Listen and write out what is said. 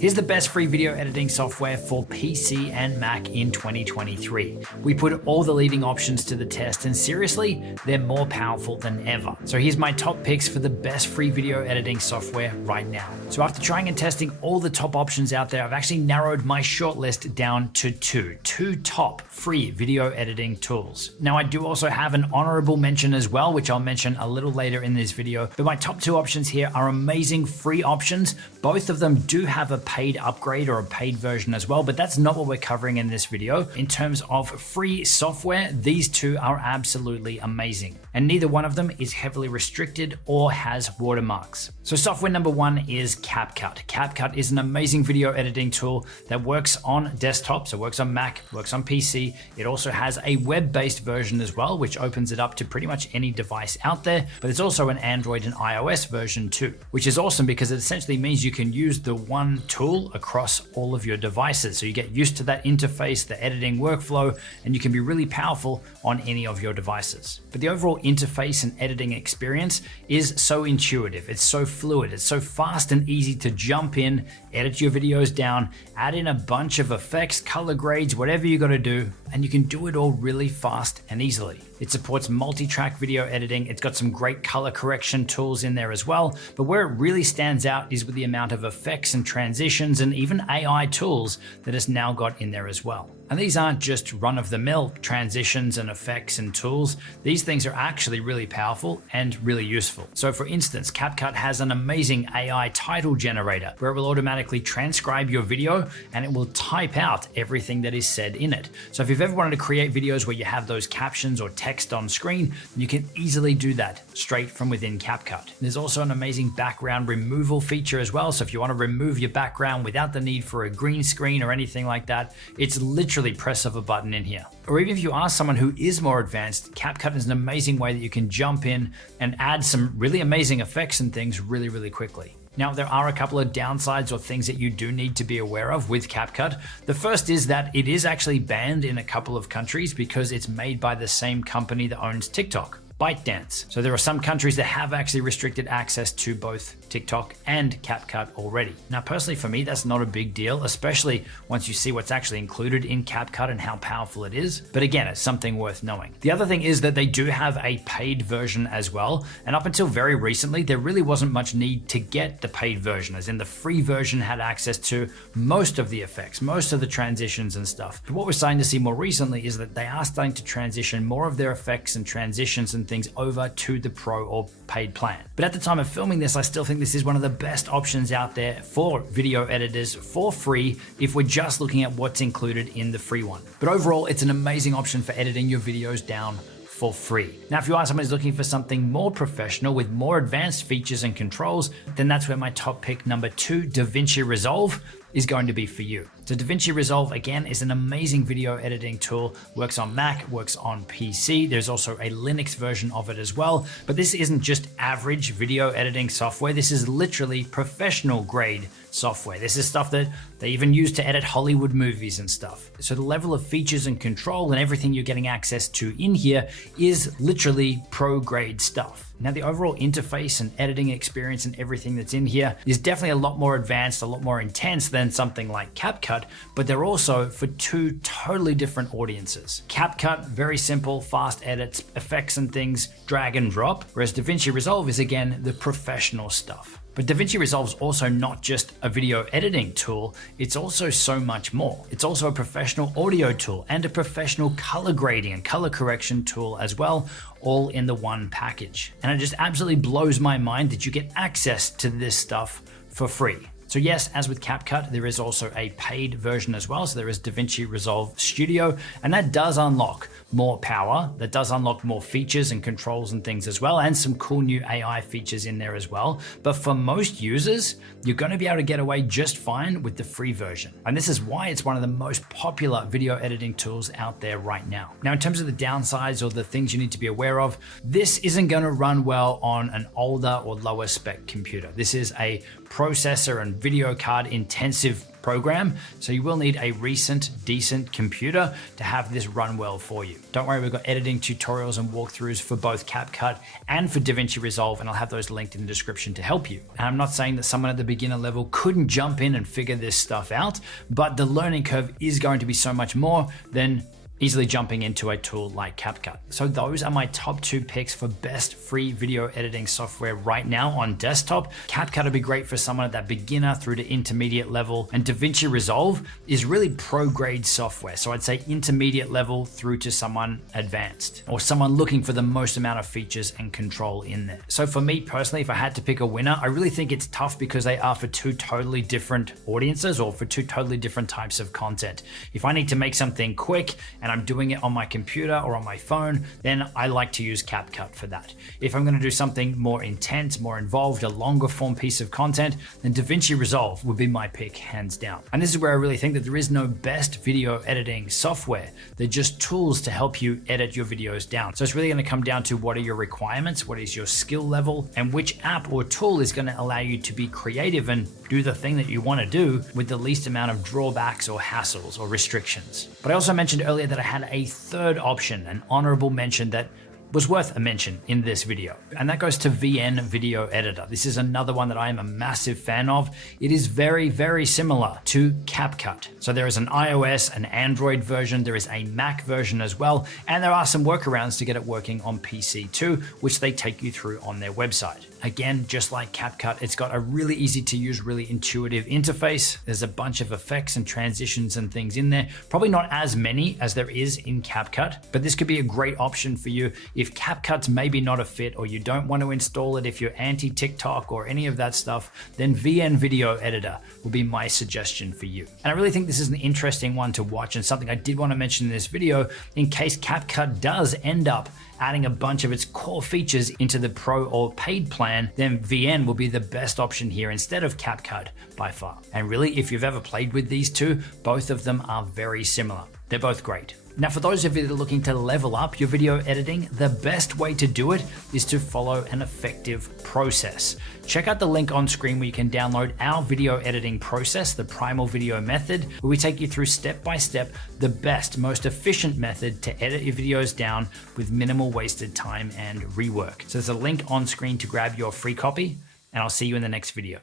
Here's the best free video editing software for PC and Mac in 2023. We put all the leading options to the test, and seriously, they're more powerful than ever. So here's my top picks for the best free video editing software right now. So after trying and testing all the top options out there, I've actually narrowed my shortlist down to two top free video editing tools. Now I do also have an honorable mention as well, which I'll mention a little later in this video, but my top two options here are amazing free options. Both of them do have a paid upgrade or a paid version as well, but that's not what we're covering in this video. In terms of free software, these two are absolutely amazing, and neither one of them is heavily restricted or has watermarks. So software number one is CapCut. CapCut is an amazing video editing tool that works on desktop, so works on Mac, works on PC. It also has a web-based version as well, which opens it up to pretty much any device out there, but it's also an Android and iOS version too, which is awesome because it essentially means you can use the one tool across all of your devices. So you get used to that interface, the editing workflow, and you can be really powerful on any of your devices. But the overall interface and editing experience is so intuitive. It's so fluid. It's so fast and easy to jump in, edit your videos down, add in a bunch of effects, color grades, whatever you got to do, and you can do it all really fast and easily. It supports multi-track video editing. It's got some great color correction tools in there as well, but where it really stands out is with the amount of effects and transitions and even AI tools that it's now got in there as well. And these aren't just run-of-the-mill transitions and effects and tools. These things are actually really powerful and really useful. So for instance, CapCut has an amazing AI title generator where it will automatically transcribe your video and it will type out everything that is said in it. So if you've ever wanted to create videos where you have those captions or text on screen, you can easily do that straight from within CapCut. There's also an amazing background removal feature as well. So if you want to remove your background without the need for a green screen or anything like that, it's literally press of a button in here. Or even if you are someone who is more advanced, CapCut is an amazing way that you can jump in and add some really amazing effects and things really quickly. Now, there are a couple of downsides or things that you do need to be aware of with CapCut. The first is that it is actually banned in a couple of countries because it's made by the same company that owns TikTok, ByteDance. So there are some countries that have actually restricted access to both TikTok and CapCut already. Now, personally for me, that's not a big deal, especially once you see what's actually included in CapCut and how powerful it is. But again, it's something worth knowing. The other thing is that they do have a paid version as well. And up until very recently, there really wasn't much need to get the paid version, as in the free version had access to most of the effects, most of the transitions and stuff. But what we're starting to see more recently is that they are starting to transition more of their effects and transitions and things over to the pro or paid plan. But at the time of filming this, I still think this is one of the best options out there for video editors for free if we're just looking at what's included in the free one. But overall, it's an amazing option for editing your videos down for free. Now, if you are someone who's looking for something more professional with more advanced features and controls, then that's where my top pick number two, DaVinci Resolve, is going to be for you. So DaVinci Resolve, again, is an amazing video editing tool, works on Mac, works on PC. There's also a Linux version of it as well, but this isn't just average video editing software. This is literally professional grade software. This is stuff that they even use to edit Hollywood movies and stuff. So the level of features and control and everything you're getting access to in here is literally pro grade stuff. Now, the overall interface and editing experience and everything that's in here is definitely a lot more advanced, a lot more intense than something like CapCut, but they're also for two totally different audiences. CapCut, very simple, fast edits, effects and things, drag and drop, whereas DaVinci Resolve is, again, the professional stuff. But DaVinci Resolve is also not just a video editing tool, it's also so much more. It's also a professional audio tool and a professional color grading and color correction tool as well, all in the one package. And it just absolutely blows my mind that you get access to this stuff for free. So yes, as with CapCut, there is also a paid version as well. So there is DaVinci Resolve Studio, and that does unlock more power, that does unlock more features and controls and things as well, and some cool new AI features in there as well. But for most users, you're going to be able to get away just fine with the free version. And this is why it's one of the most popular video editing tools out there right now. Now, in terms of the downsides or the things you need to be aware of, this isn't going to run well on an older or lower spec computer. This is a processor and video card intensive program, so you will need a recent, decent computer to have this run well for you. Don't worry, we've got editing tutorials and walkthroughs for both CapCut and for DaVinci Resolve, and I'll have those linked in the description to help you. And I'm not saying that someone at the beginner level couldn't jump in and figure this stuff out, but the learning curve is going to be so much more than easily jumping into a tool like CapCut. So those are my top 2 picks for best free video editing software right now on desktop. CapCut would be great for someone at that beginner through to intermediate level, and DaVinci Resolve is really pro grade software. So I'd say intermediate level through to someone advanced or someone looking for the most amount of features and control in there. So for me personally, if I had to pick a winner, I really think it's tough because they are for 2 totally different audiences or for 2 totally different types of content. If I need to make something quick and I'm doing it on my computer or on my phone, then I like to use CapCut for that. If I'm going to do something more intense, more involved, a longer form piece of content, then DaVinci Resolve would be my pick hands down. And this is where I really think that there is no best video editing software. They're just tools to help you edit your videos down. So it's really going to come down to what are your requirements, what is your skill level, and which app or tool is going to allow you to be creative and do the thing that you want to do with the least amount of drawbacks or hassles or restrictions. But I also mentioned earlier that I had a third option, an honorable mention that was worth a mention in this video, and that goes to VN Video Editor. This is another one that I am a massive fan of. It is very, very similar to CapCut. So there is an iOS, an Android version, there is a Mac version as well, and there are some workarounds to get it working on PC too, which they take you through on their website. Again, just like CapCut, it's got a really easy to use, really intuitive interface. There's a bunch of effects and transitions and things in there. Probably not as many as there is in CapCut, but this could be a great option for you if CapCut's maybe not a fit or you don't want to install it, if you're anti-TikTok or any of that stuff, then VN Video Editor will be my suggestion for you. And I really think this is an interesting one to watch and something I did want to mention in this video in case CapCut does end up adding a bunch of its core features into the pro or paid plan, then VN will be the best option here instead of CapCut by far. And really, if you've ever played with these two, both of them are very similar. They're both great. Now, for those of you that are looking to level up your video editing, the best way to do it is to follow an effective process. Check out the link on screen where you can download our video editing process, the Primal video method, where we take you through step by step the best, most efficient method to edit your videos down with minimal wasted time and rework. So there's a link on screen to grab your free copy, and I'll see you in the next video.